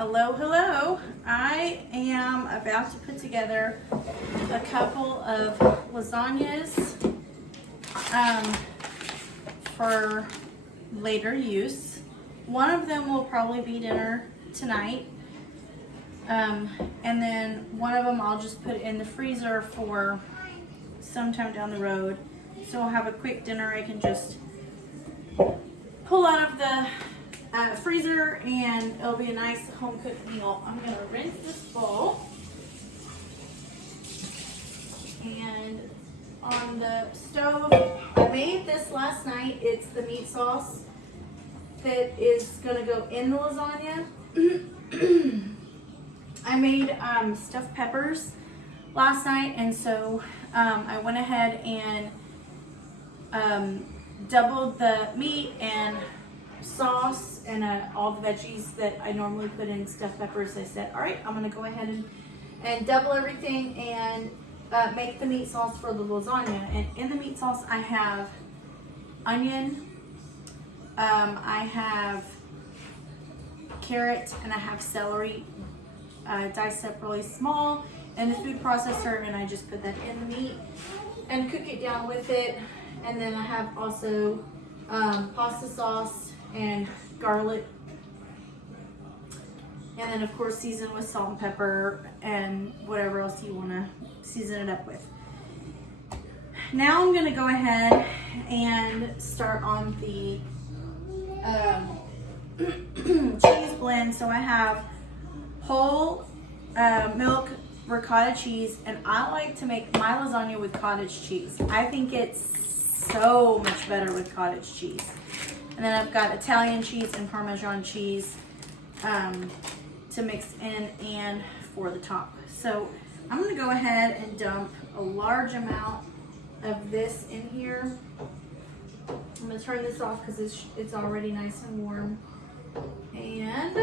Hello, hello. I am about to put together a couple of lasagnas for later use. One of them will probably be dinner tonight. And then one of them I'll just put in the freezer for sometime down the road. So I'll have a quick dinner I can just pull out of the freezer, and it'll be a nice home cooked meal. I'm gonna rinse this bowl, and on the stove, I made this last night. It's the meat sauce that is gonna go in the lasagna. I made stuffed peppers last night, and so I went ahead and doubled the meat and sauce and all the veggies that I normally put in stuffed peppers. I said, all right, I'm gonna go ahead and double everything and make the meat sauce for the lasagna. And in the meat sauce I have onion, I have carrot, and I have celery diced up really small in the food processor, and I just put that in the meat and cook it down with it. And then I have also pasta sauce and garlic, and then of course season with salt and pepper and whatever else you want to season it up with. Now I'm going to go ahead and start on the cheese blend. So I have whole milk ricotta cheese, and I like to make my lasagna with cottage cheese. I think it's so much better with cottage cheese. And then I've got Italian cheese and Parmesan cheese to mix in and for the top. So I'm going to go ahead and dump a large amount of this in here. I'm going to turn this off because it's already nice and warm. And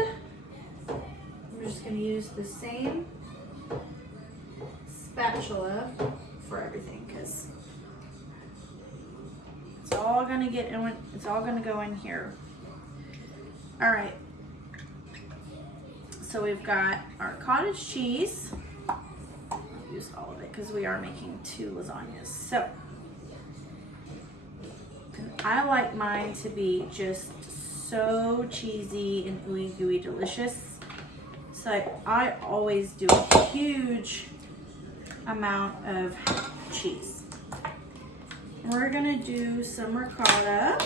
I'm just going to use the same spatula for everything, because it's all gonna get in. It's all gonna go in here. All right. So we've got our cottage cheese. I'll use all of it because we are making 2 lasagnas. So I like mine to be just so cheesy and ooey gooey delicious. So I always do a huge amount of cheese. We're gonna do some ricotta.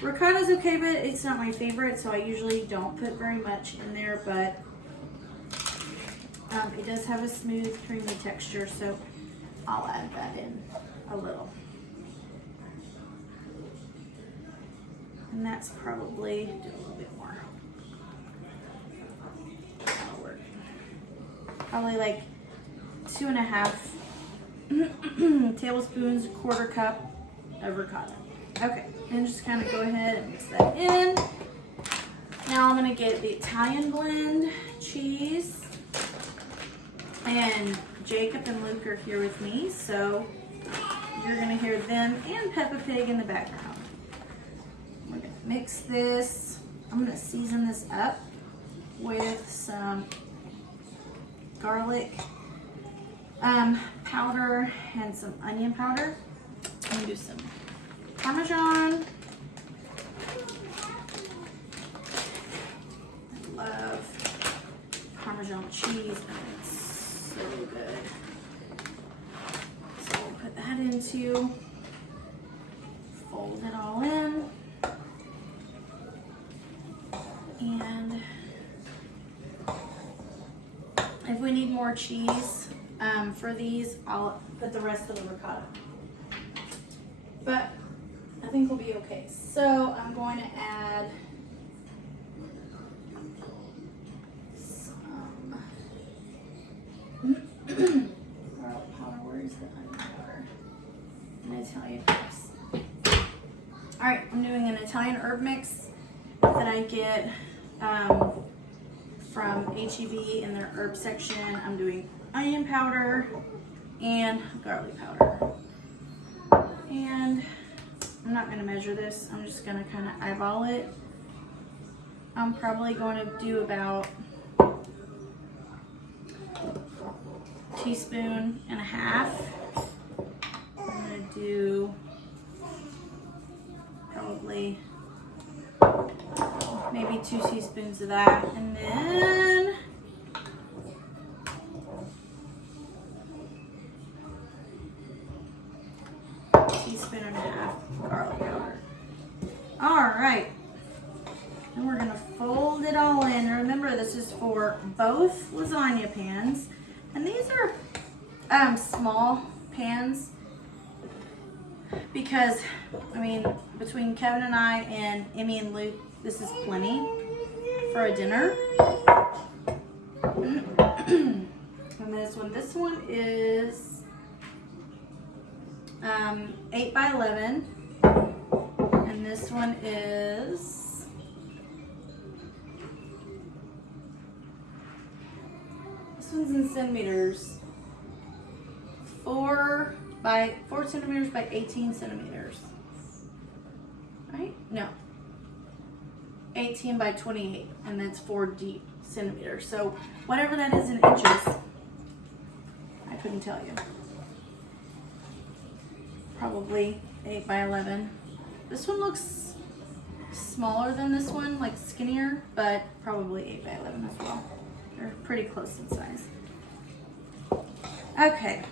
Ricotta's okay, but it's not my favorite, so I usually don't put very much in there, but it does have a smooth, creamy texture, so I'll add that in a little. And that's probably, do a little bit more. That'll work. Probably like 2.5 tablespoons, 1/4 cup of ricotta. Okay, and just kind of go ahead and mix that in. Now I'm gonna get the Italian blend cheese, and Jacob and Luke are here with me, so you're gonna hear them and Peppa Pig in the background. We're gonna mix this. I'm gonna season this up with some garlic powder and some onion powder. I'm gonna do some Parmesan. I love Parmesan cheese, and it's so good. So we'll put that into, fold it all in, and if we need more cheese for these, I'll put the rest of the ricotta. But I think we'll be okay. So I'm going to add some garlic powder. Where is the onion powder? An Italian herbs. All right, I'm doing an Italian herb mix that I get from HEB in their herb section. I'm doing onion powder and garlic powder. And I'm not going to measure this. I'm just going to kind of eyeball it I'm probably going to do about 1.5 teaspoons. I'm going to do probably maybe 2 teaspoons of that, and then a 1.5 teaspoons garlic powder. All right, and we're gonna fold it all in. Remember, this is for both lasagna pans, and these are small pans because, I mean, between Kevin and I and Emmy and Luke, this is plenty for a dinner. And this one is 8 by 11, and this one is one's in centimeters. 4 centimeters by 18 centimeters. Right? No. 18 by 28, and that's 4 centimeters. So whatever that is in inches, I couldn't tell you. Probably 8 by 11. This one looks smaller than this one, like skinnier, but probably 8 by 11 as well. They're pretty close in size. Okay,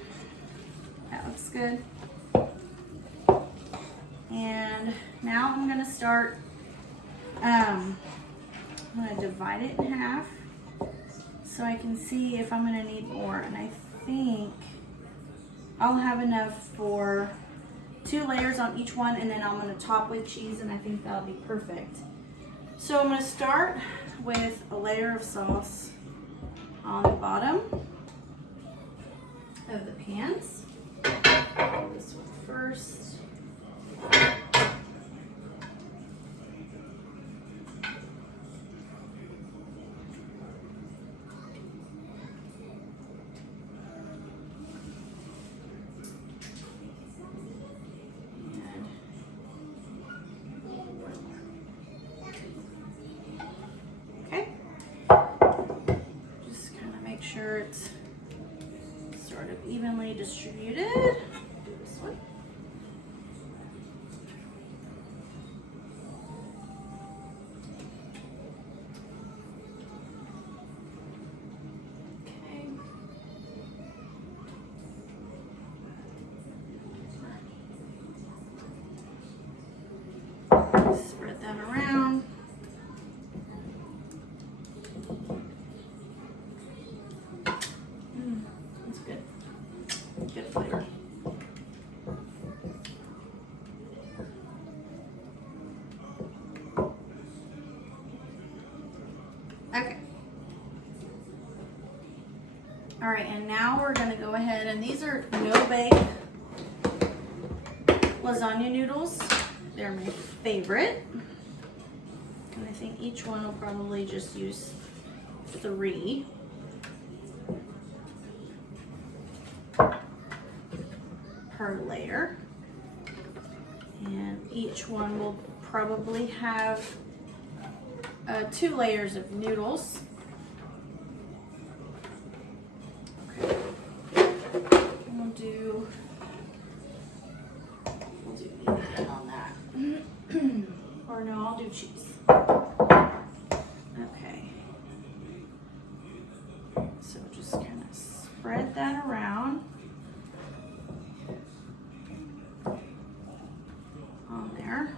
that looks good. And now I'm gonna start, I'm gonna divide it in half so I can see if I'm gonna need more. And I think I'll have enough for 2 layers on each one, and then I'm gonna top with cheese, and I think that'll be perfect. So I'm gonna start with a layer of sauce on the bottom of the pans. This one first. Sure it's sort of evenly distributed. Do this one. Okay. Spread that around. Good flavor. Okay. All right, and now we're gonna go ahead, and these are no-bake lasagna noodles. They're my favorite. And I think each one will probably just use 3. Per layer, and each one will probably have 2 layers of noodles. Okay. We'll do meat on that. Or no, I'll do cheese. Okay. So just kind of spread that around. There.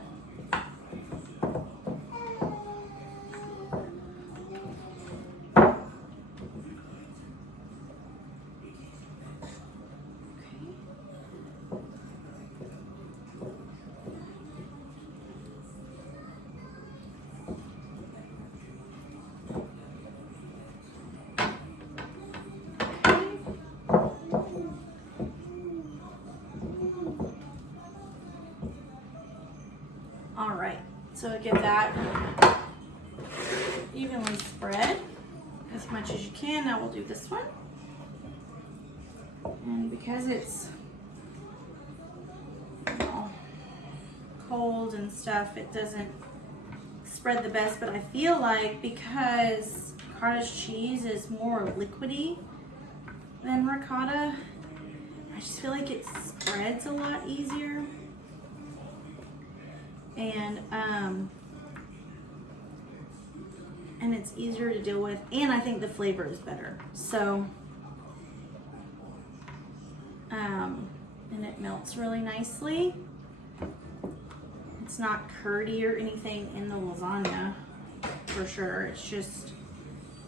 All right, so to get that evenly spread as much as you can, now we'll do this one. And because it's cold and stuff, it doesn't spread the best, but I feel like because cottage cheese is more liquidy than ricotta, I just feel like it spreads a lot easier. And it's easier to deal with, and I think the flavor is better. So, and it melts really nicely. It's not curdy or anything in the lasagna, for sure. It's just,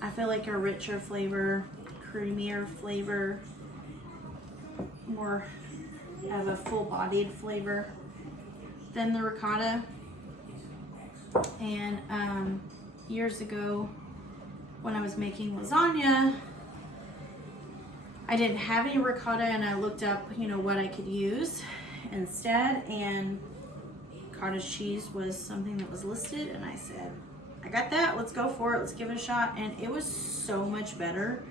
I feel like a richer flavor, creamier flavor, more of a full-bodied flavor than the ricotta. And years ago, when I was making lasagna, I didn't have any ricotta, and I looked up, you know, what I could use instead, and cottage cheese was something that was listed, and I said, I got that, let's go for it, let's give it a shot. And it was so much better.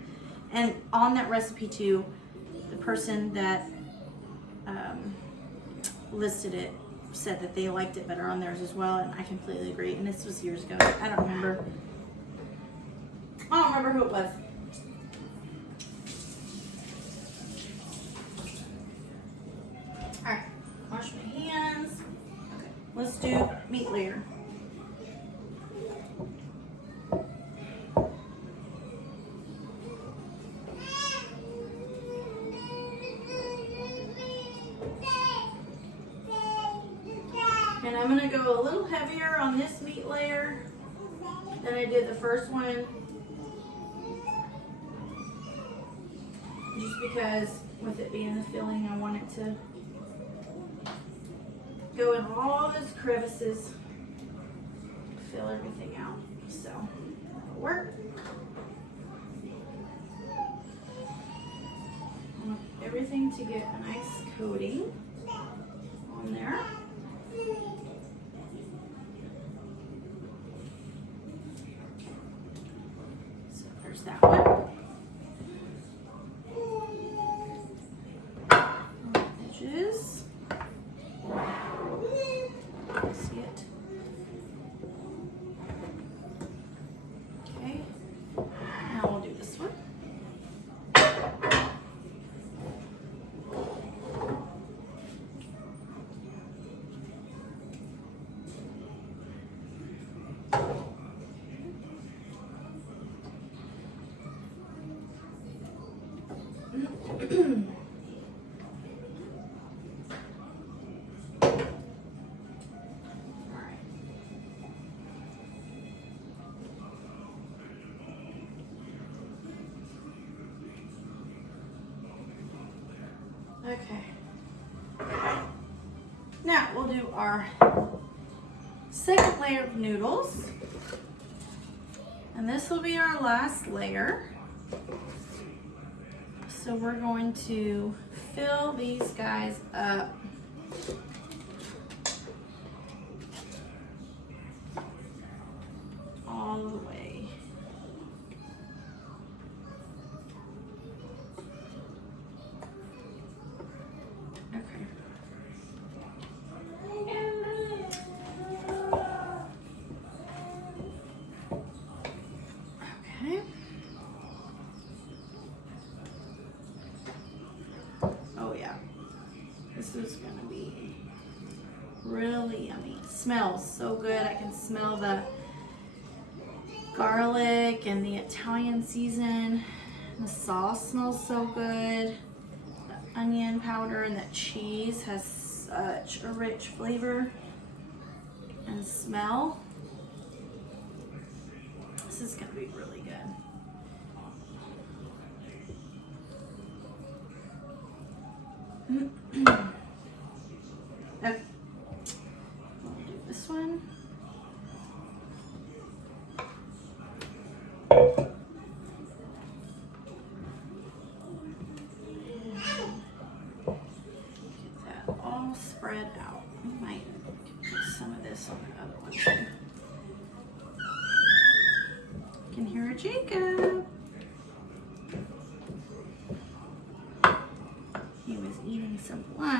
And on that recipe too, the person that listed it said that they liked it better on theirs as well, and I completely agree. And this was years ago. I don't remember who it was. Alright, wash my hands. Okay, let's do meat layer. And I'm going to go a little heavier on this meat layer than I did the first one. Just because with it being the filling, I want it to go in all those crevices, fill everything out. So that'll work. I want everything to get a nice coating on there. So there's that one. Edges. See it? Okay. Now we'll do this one. Okay. Now we'll do our second layer of noodles. And this will be our last layer. So we're going to fill these guys up. All the way. Okay. Okay. Oh yeah. This is gonna be really yummy. It smells so good. I can smell the garlic and the Italian season. The sauce smells so good. The onion powder and the cheese has such a rich flavor and smell. This is gonna be really good. Okay. We'll do this one. Get that all spread out. We might put some of this on the other one too. You can hear Jacob. He was eating some lunch.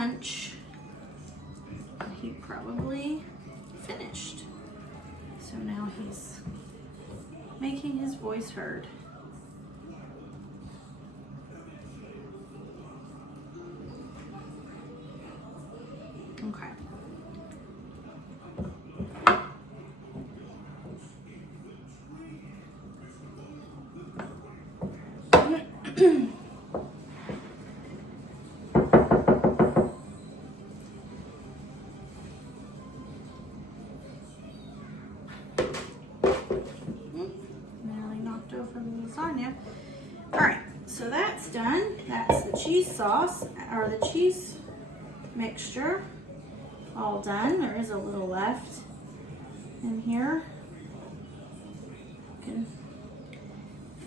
he's making his voice heard. Okay. Nearly knocked over the lasagna. All right, so that's done. That's the cheese sauce, or the cheese mixture, all done. There is a little left in here. You can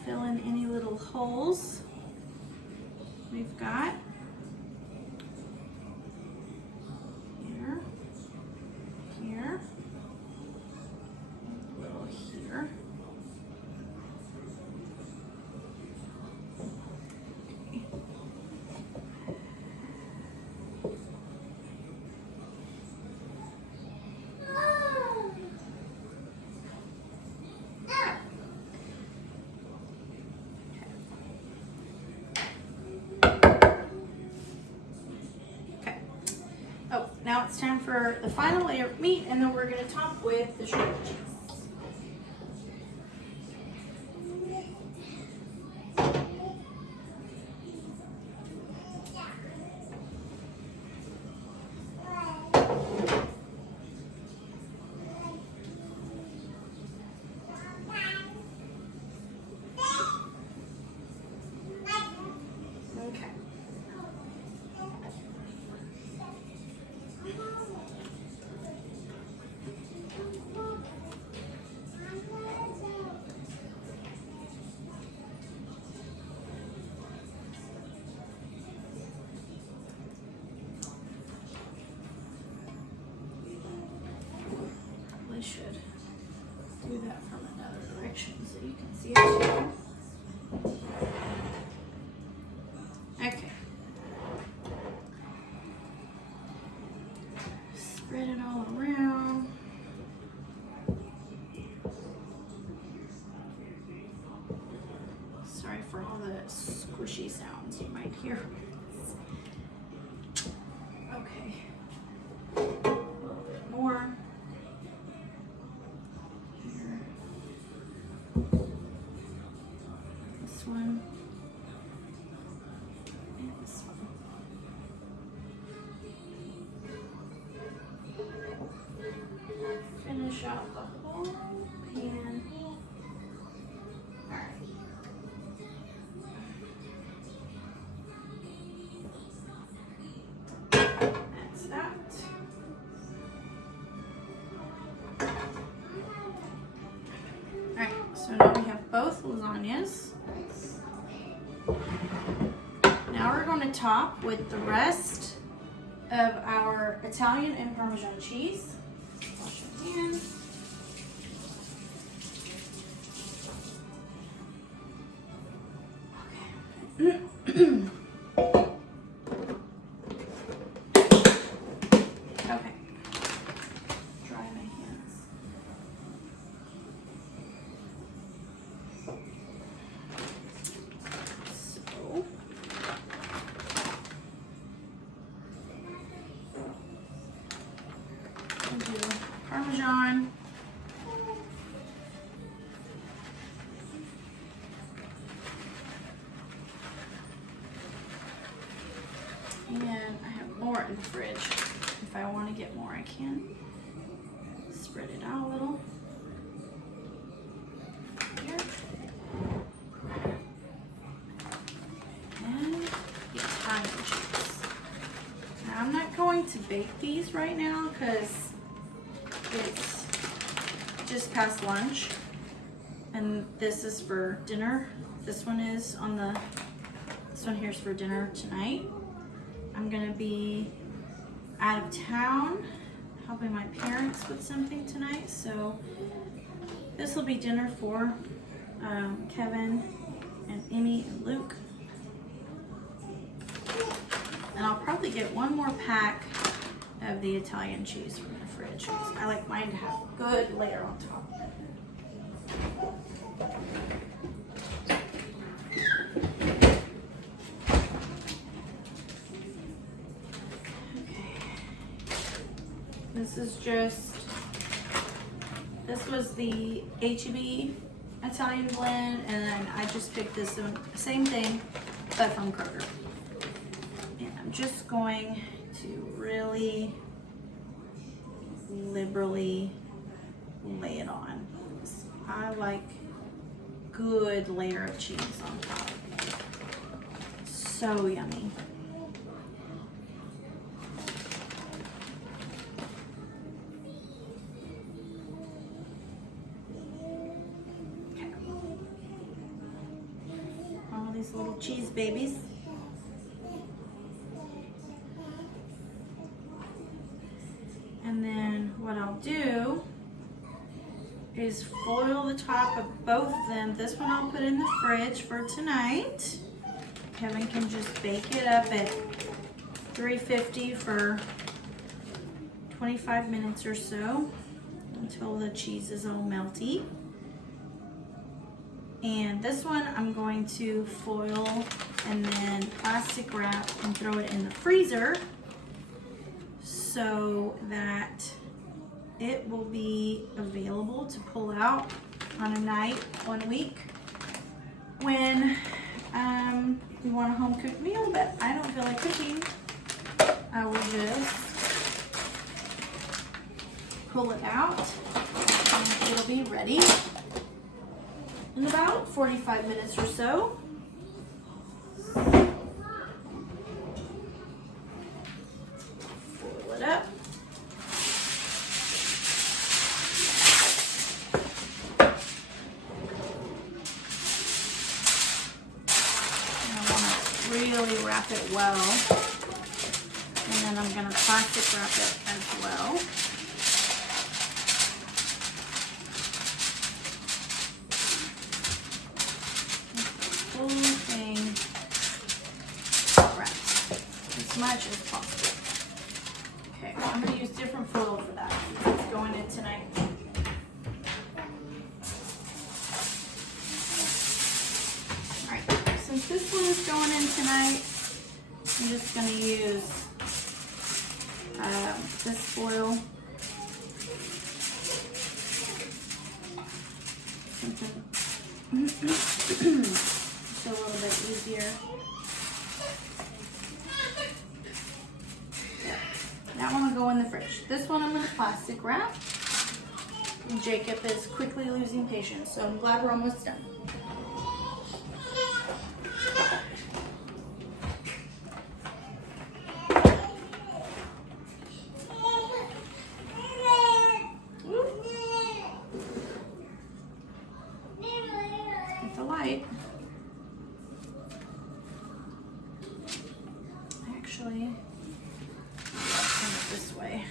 fill in any little holes we've got. Here, here, a little here. Now it's time for the final layer of meat, and then we're going to top with the shredded cheese. Okay. Probably should do that from another direction so you can see it too. Okay. Spread it all around. Sorry for all the squishy sounds you might hear. Okay. A little bit more. Here. This one. And this one. Finish out the whole pan. Alright. That's that. Alright, so now we have both lasagnas. Now we're going to top with the rest of our Italian and Parmesan cheese. Wash your hands. Okay. Okay. Dry my hands. So. We'll do Parmesan. And I have more in the fridge. If I want to get more, I can. Spread it out a little. Here. And the Italian cheese. Now I'm not going to bake these right now because it's just past lunch. And this is for dinner. This one is on the, this one here is for dinner tonight. I'm gonna be out of town helping my parents with something tonight, so this will be dinner for Kevin and Emmy and Luke. And I'll probably get one more pack of the Italian cheese from the fridge. I like mine to have a good layer on top. This was the H-E-B Italian blend, and then I just picked this one, same thing, but from Kroger. And I'm just going to really liberally lay it on. I like good layer of cheese on top. So yummy. Okay. All these little cheese babies. And then what I'll do is foil the top of both of them. This one I'll put in the fridge for tonight. Kevin can just bake it up at 350 for 25 minutes or so until the cheese is all melty. And this one I'm going to foil and then plastic wrap and throw it in the freezer so that it will be available to pull out on a night, 1 week, when you want a home cooked meal, but I don't feel like cooking. I will just pull it out and it'll be ready in about 45 minutes or so. Fold it up. Really wrap it well, and then I'm going to plastic wrap it as well. The whole thing wrapped as much as possible. Okay, I'm going to use different foil for that. It's going in tonight. Since this one is going in tonight, I'm just going to use this foil. It's a little bit easier. That one will go in the fridge. This one I'm going to plastic wrap. And Jacob is quickly losing patience, so I'm glad we're almost done. Actually, I'll turn it this way.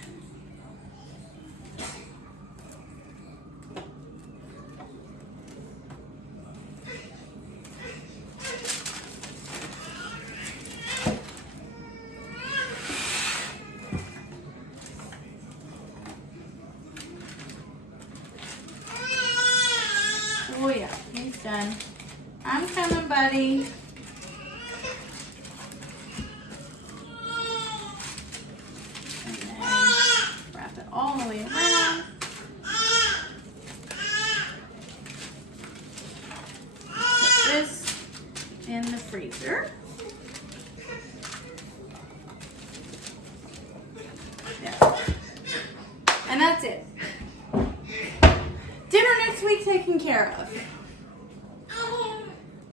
Oh yeah, he's done. I'm coming, buddy. All the way around. Put this in the freezer. Yeah. And that's it. Dinner next week taken care of.